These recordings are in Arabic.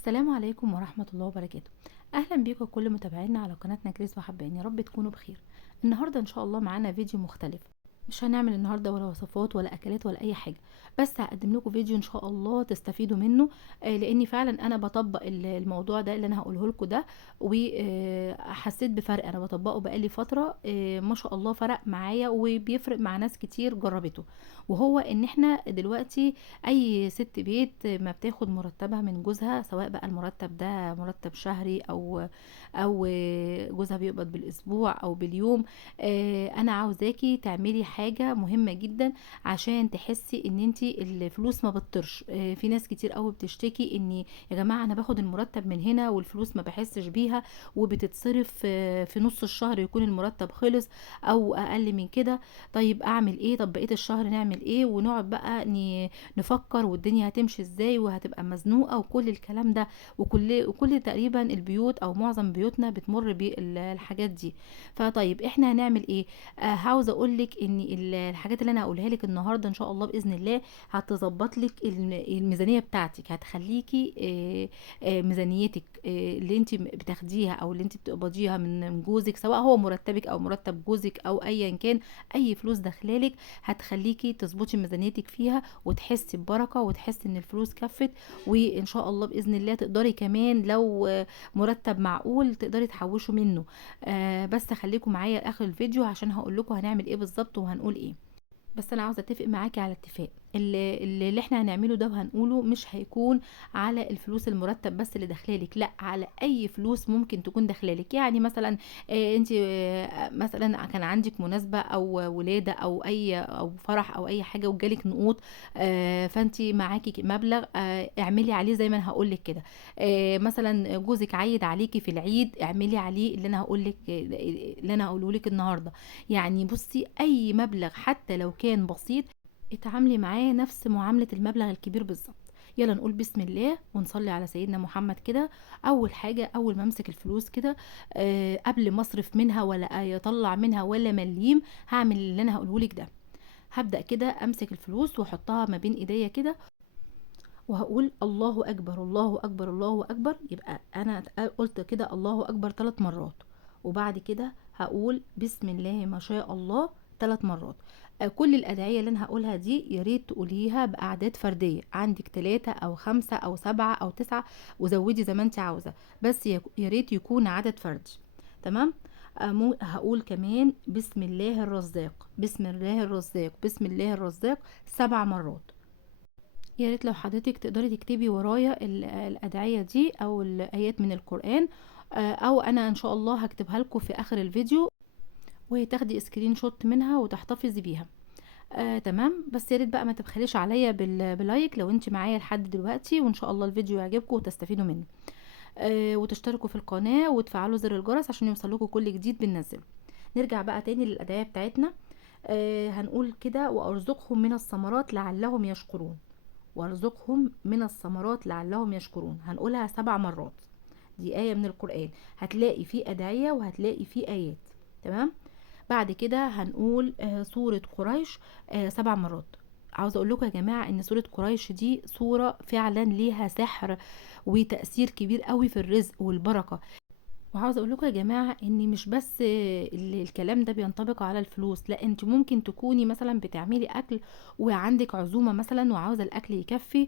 السلام عليكم ورحمة الله وبركاته. أهلا بيكم كل متابعينا على قناتنا كريس وحبان، يا رب تكونوا بخير. النهاردة إن شاء الله معانا فيديو مختلف. مش هنعمل النهاردة ولا وصفات ولا أكلات ولا أي حاجة، بس هقدم لكم فيديو إن شاء الله تستفيدوا منه. لأني فعلا أنا بطبق الموضوع ده اللي أنا هقوله لكم ده، وحسيت بفرق. أنا بطبقه بقالي فترة، ما شاء الله فرق معايا وبيفرق مع ناس كتير جربته. وهو إن احنا دلوقتي اي ست بيت ما بتاخد مرتبها من جوزها، سواء بقى المرتب ده مرتب شهري او جوزها بيقبض بالاسبوع او باليوم. انا عاوزاكي تعملي حاجة مهمة جدا عشان تحسي ان انتي الفلوس ما بتطرش. في ناس كتير قوي بتشتكي ان يا جماعة انا باخد المرتب من هنا والفلوس ما بحسش بيها، وبتتصرف في نص الشهر يكون المرتب خلص او اقل من كده. طيب اعمل ايه؟ طب بقية الشهر نعمل ايه؟ ونقعد بقى نفكر والدنيا هتمشي ازاي وهتبقى مزنوقة وكل الكلام ده. وكل تقريبا البيوت او معظم بيوتنا بتمر بالحاجات دي. فطيب احنا هنعمل ايه؟ عاوزه اقولك ان الحاجات اللي انا هقولها لك النهارده ان شاء الله باذن الله هتظبط لك الميزانيه بتاعتك، هتخليكي ميزانيتك اللي انت بتاخديها او اللي انت بتقبضيها من جوزك، سواء هو مرتبك او مرتب جوزك او ايا كان، اي فلوس داخلالك هتخليكي تظبطي ميزانيتك فيها وتحسي ببركه وتحسي ان الفلوس كفت. وان شاء الله باذن الله تقدري كمان لو مرتب معقول تقدري تحوشوا منه. بس خليكم معايا لاخر الفيديو عشان هقول لكم هنعمل ايه بالظبط وهنقول ايه. بس انا عاوزه اتفق معاكي على اتفاق. اللي احنا هنعمله ده وهنقوله مش هيكون على الفلوس المرتب بس اللي داخلالك، لا، على اي فلوس ممكن تكون داخلالك. يعني مثلا انت مثلا كان عندك مناسبه او ولاده او او فرح او اي حاجه وجالك نقود، فانت معاكي مبلغ، اعملي عليه زي ما انا هقول لك كده. مثلا جوزك عايد عليكي في العيد، اعملي عليه اللي انا هقول لك، اللي انا هقوله لك النهارده. يعني بصي، اي مبلغ حتى لو كان بسيط اتعاملي معاه نفس معاملة المبلغ الكبير بالظبط. يلا نقول بسم الله ونصلي على سيدنا محمد كده. اول حاجة، اول ما امسك الفلوس كده، قبل ما اصرف منها ولا يطلع منها ولا مليم، هعمل اللي انا هقوله لك ده. هبدأ كده امسك الفلوس واحطها ما بين ايديا كده، وهقول الله اكبر الله اكبر الله اكبر. يبقى انا قلت كده الله اكبر 3 مرات. وبعد كده هقول بسم الله ما شاء الله 3 مرات. كل الادعية اللي انا هقولها دي يا ريت تقوليها باعداد فردية، عندك 3 او 5 او 7 او 9، وزودي زي ما انت عاوزة، بس يا ريت يكون عدد فردي. تمام. هقول كمان بسم الله الرزاق بسم الله الرزاق بسم الله الرزاق 7 مرات. يا ريت لو حضرتك تقدري تكتبي ورايا الأدعية دي أو الآيات من القرآن، أو أنا إن شاء الله هكتبها لكم في آخر الفيديو وتاخدي سكرين شوت منها وتحتفظي بيها. تمام. بس يا ريت بقى ما تبخليش عليا بلايك لو انت معايا لحد دلوقتي، وان شاء الله الفيديو يعجبكم وتستفيدوا منه. وتشتركوا في القناة وتفعلوا زر الجرس عشان يوصلكوا كل جديد بننزله. نرجع بقى تاني للأدعية بتاعتنا. هنقول كده وأرزقهم من الثمرات لعلهم يشكرون. وارزقهم من الثمرات لعلهم يشكرون، هنقولها 7 مرات. دي آية من القرآن، هتلاقي فيه أدعية وهتلاقي فيه آيات. تمام. بعد كده هنقول سورة قريش 7 مرات. عاوزة اقول لكم يا جماعة ان سورة قريش دي سورة فعلا ليها سحر وتأثير كبير قوي في الرزق والبركة. وعاوزه اقول لكم يا جماعه ان مش بس الكلام ده بينطبق على الفلوس، لا، انت ممكن تكوني مثلا بتعملي اكل وعندك عزومه مثلا وعاوزه الاكل يكفي،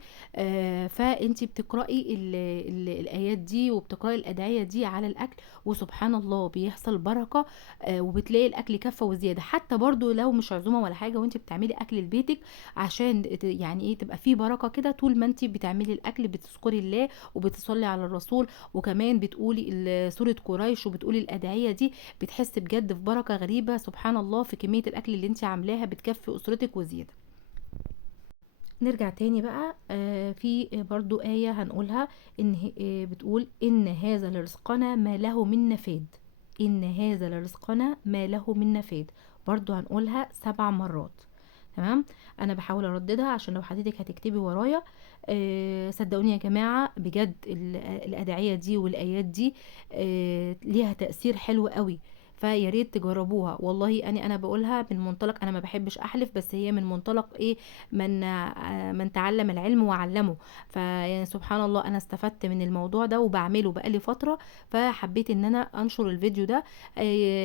فانت بتقراي الايات دي وبتقراي الادعيه دي على الاكل، وسبحان الله بيحصل بركه. وبتلاقي الاكل كفى وزياده، حتى برضو لو مش عزومه ولا حاجه وانت بتعملي اكل لبيتك، عشان يعني ايه تبقى فيه بركه كده. طول ما انت بتعملي الاكل بتذكري الله وبتصلي على الرسول، وكمان بتقولي سورة قريش وبتقولي الأدعية دي، بتحس بجد في بركة غريبة سبحان الله في كمية الأكل اللي انت عاملاها بتكفي أسرتك وزيادة. نرجع تاني بقى، في برضو آية هنقولها، إن بتقول إن هذا لرزقنا ما له من نفاد. إن هذا لرزقنا ما له من نفاد. برضو هنقولها 7 مرات. تمام. انا بحاول ارددها عشان لو حضرتك هتكتبي ورايا. صدقوني يا جماعة بجد الأدعية دي والآيات دي ليها تأثير حلو قوي فيا ريت تجربوها. والله انا بقولها من منطلق، انا ما بحبش احلف، بس هي من منطلق ايه، من تعلم العلم وعلمه. فيعني سبحان الله انا استفدت من الموضوع ده وبعمله بقالي فترة، فحبيت ان انا انشر الفيديو ده.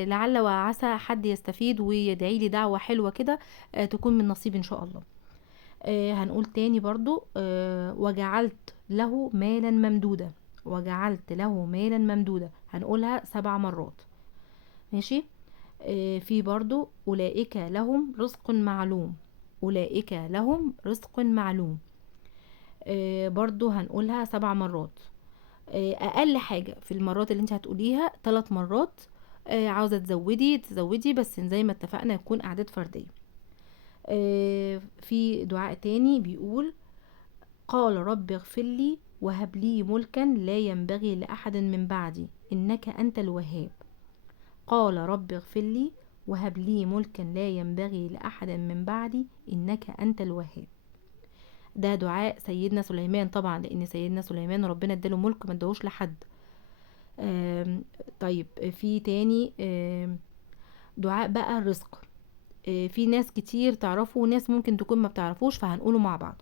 لعل وعسى حد يستفيد ويدعي لي دعوة حلوة كده تكون من نصيب ان شاء الله. هنقول تاني برضو، وجعلت له مالا ممدودا. وجعلت له مالا ممدودا هنقولها 7 مرات. ماشي. في برضو أولئك لهم رزق معلوم. أولئك لهم رزق معلوم. برضو هنقولها 7 مرات. أقل حاجة في المرات اللي انت هتقوليها 3 مرات. عاوزة تزودي بس زي ما اتفقنا يكون أعداد فردية. في دعاء تاني بيقول: قال رب اغفر لي وهب لي ملكا لا ينبغي لأحد من بعدي إنك أنت الوهاب. قال رب اغفر لي وهب لي ملكا لا ينبغي لأحد من بعدي إنك أنت الوهاب. ده دعاء سيدنا سليمان طبعا، لأن سيدنا سليمان ربنا اداله ملك ما اداهوش لحد. طيب في تاني دعاء بقى الرزق. في ناس كتير تعرفه وناس ممكن تكون ما بتعرفوش، فهنقوله مع بعض.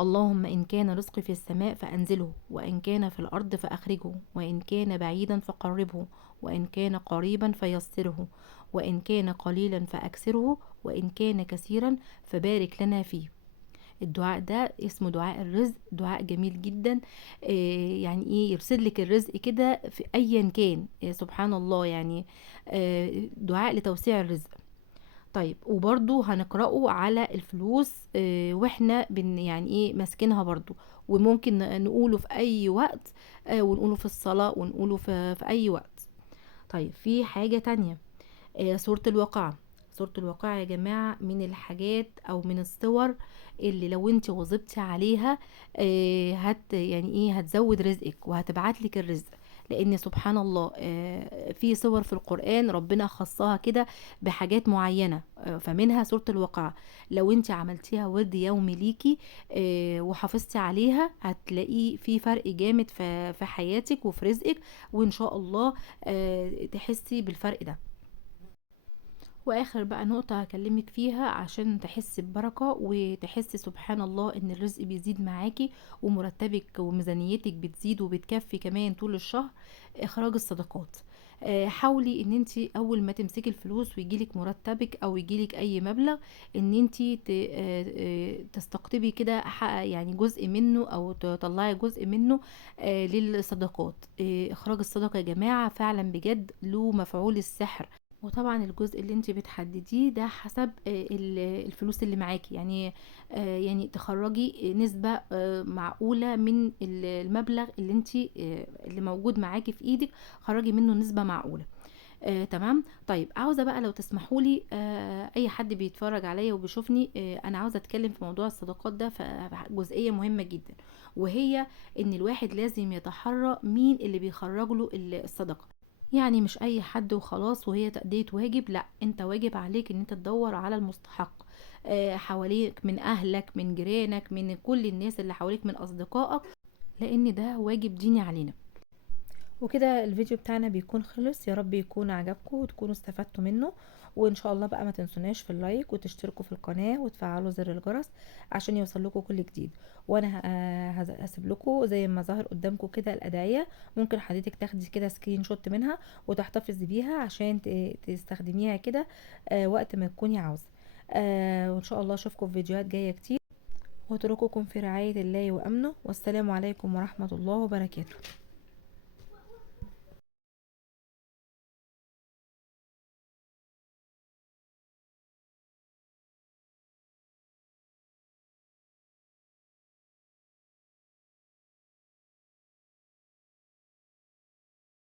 اللهم إن كان رزقي في السماء فأنزله، وإن كان في الأرض فأخرجه، وإن كان بعيدا فقربه، وإن كان قريبا فيسره، وإن كان قليلا فأكثره، وإن كان كثيرا فبارك لنا فيه. الدعاء ده اسمه دعاء الرزق، دعاء جميل جدا. يعني ايه، يرسل لك الرزق كده في ايا كان. سبحان الله يعني. دعاء لتوسيع الرزق. طيب وبرضو هنقرأه على الفلوس، واحنا يعني ايه ماسكينها برضو، وممكن نقوله في اي وقت، ونقوله في الصلاة، ونقوله في اي وقت. طيب في حاجة تانية، سورة الواقعة. سورة الواقعة يا جماعة من الحاجات او من الصور اللي لو انت واظبتي عليها هت يعني ايه هتزود رزقك وهتبعتلك الرزق. لان سبحان الله في صور في القرآن ربنا خصها كده بحاجات معينة، فمنها سورة الواقعة. لو انت عملتيها ورد يومي ليكي وحافظتي عليها هتلاقي في فرق جامد في حياتك وفي رزقك، وان شاء الله تحسي بالفرق ده. واخر بقى نقطة هكلمك فيها عشان تحسي ببركة وتحسي سبحان الله ان الرزق بيزيد معاكي ومرتبك وميزانيتك بتزيد وبتكفي كمان طول الشهر: اخراج الصدقات. حاولي ان انت اول ما تمسكي الفلوس ويجيلك مرتبك او يجيلك اي مبلغ، ان انت تستقطبي كده يعني جزء منه او تطلعي جزء منه للصدقات. اخراج الصدقة يا جماعة فعلا بجد له مفعول السحر. وطبعا الجزء اللي انت بتحدديه ده حسب الفلوس اللي معاكي، يعني تخرجي نسبة معقولة من المبلغ اللي انت اللي موجود معاكي في ايدك، خرجي منه نسبة معقولة. تمام. طيب عاوزة بقى لو تسمحولي، اي حد بيتفرج عليا وبيشوفني، انا عاوزة اتكلم في موضوع الصداقات ده في جزئية مهمة جدا، وهي ان الواحد لازم يتحرى مين اللي بيخرج له الصدقة. يعني مش اي حد وخلاص وهي تأدية واجب، لا، انت واجب عليك ان انت تدور على المستحق حواليك، من اهلك، من جيرانك، من كل الناس اللي حواليك، من اصدقائك، لان ده واجب ديني علينا. وكده الفيديو بتاعنا بيكون خلص، يا رب يكون عجبكم وتكونوا استفدتوا منه. وان شاء الله بقى ما تنسوناش في اللايك وتشتركوا في القناة وتفعلوا زر الجرس عشان يوصل لكم كل جديد. وانا هسيب لكم زي ما ظهر قدامكم كده الادعية، ممكن حضرتك تاخدي كده سكرين شوت منها وتحتفظي بيها عشان تستخدميها كده وقت ما تكوني عاوزة. وان شاء الله اشوفكم في فيديوهات جاية كتير، واترككم في رعاية الله وامنه، والسلام عليكم ورحمة الله وبركاته.